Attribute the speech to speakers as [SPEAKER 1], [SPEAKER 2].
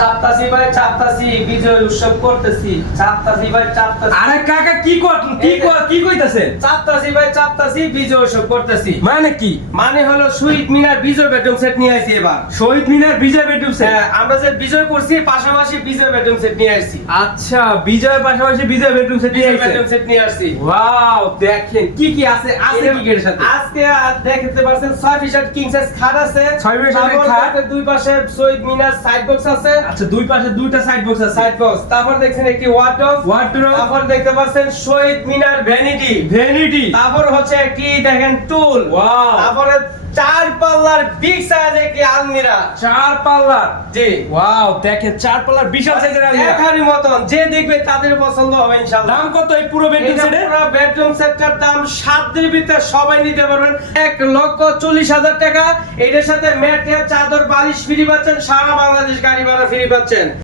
[SPEAKER 1] a চাপতাছি ভাই চাপতাছি বিজয় উৎসব করতেছি। চাপতাছি ভাই চাপতাছি।
[SPEAKER 2] আরে কাকা কি কর কি কি কইতাছেন?
[SPEAKER 1] চাপতাছি ভাই চাপতাছি বিজয় উৎসব করতেছি।
[SPEAKER 2] মানে কি?
[SPEAKER 1] মানে হলো শহীদ মিনার বিজয় বেডরুম সেট নিয়ে আসছি এবার।
[SPEAKER 2] শহীদ মিনার বিজয় বেডরুম সেট?
[SPEAKER 1] হ্যাঁ, আমরা যে বিজয় করছি পাশাপাশি বিজয় বেডরুম সেট নিয়ে আসছি
[SPEAKER 2] আচ্ছা বিজয় পাশাপাশি বিজয় বেডরুম সেট নিয়ে আইছেন?
[SPEAKER 1] বেডরুম সেট নিয়ে আসছি।
[SPEAKER 2] ওয়াও দেখেন কি কি আছে? আছে কি এর সাথে?
[SPEAKER 1] আজকে দেখতে পাচ্ছেন ছয় ফিট কিং সাইজ খাট আছে।
[SPEAKER 2] ছয় feet খাট।
[SPEAKER 1] দুই পাশে শহীদ মিনার সাইড বক্স আছে।
[SPEAKER 2] আচ্ছা দুই পাশে দুইটা সাইড বক্স আছে।
[SPEAKER 1] সাইড বক্স তারপর দেখছেন একটি ওয়ার্ডরোব
[SPEAKER 2] ওয়ার্ডরোব
[SPEAKER 1] তারপর দেখতে পাচ্ছেন শহীদ মিনার ভ্যানিটি
[SPEAKER 2] ভ্যানিটি
[SPEAKER 1] তারপর হচ্ছে একটি দেখেন টুল।
[SPEAKER 2] ওয়াও
[SPEAKER 1] তারপরে চার পাল্লার বিগ সাইজ একটি আলমিরা।
[SPEAKER 2] চার পাল্লা
[SPEAKER 1] জি।
[SPEAKER 2] ওয়াও দেখেন চার পাল্লার বিশাল সাইজের আলমিরা।
[SPEAKER 1] দেখারই মতন যে দেখবে তাদের পছন্দ হবে ইনশাআল্লাহ।
[SPEAKER 2] দাম কত এই পুরো বেডরুম সেটের
[SPEAKER 1] পুরো বেডরুম সেটটার দাম সাত দিনের ভিতরে সবাই নিতে পারবেন। এক লক্ষ চল্লিশ হাজার টাকা। এটার সাথে ম্যাট চাদর বালিশ ফ্রি পাচ্ছেন সারা বাংলাদেশ গাড়ি ফ্রি পাচ্ছেন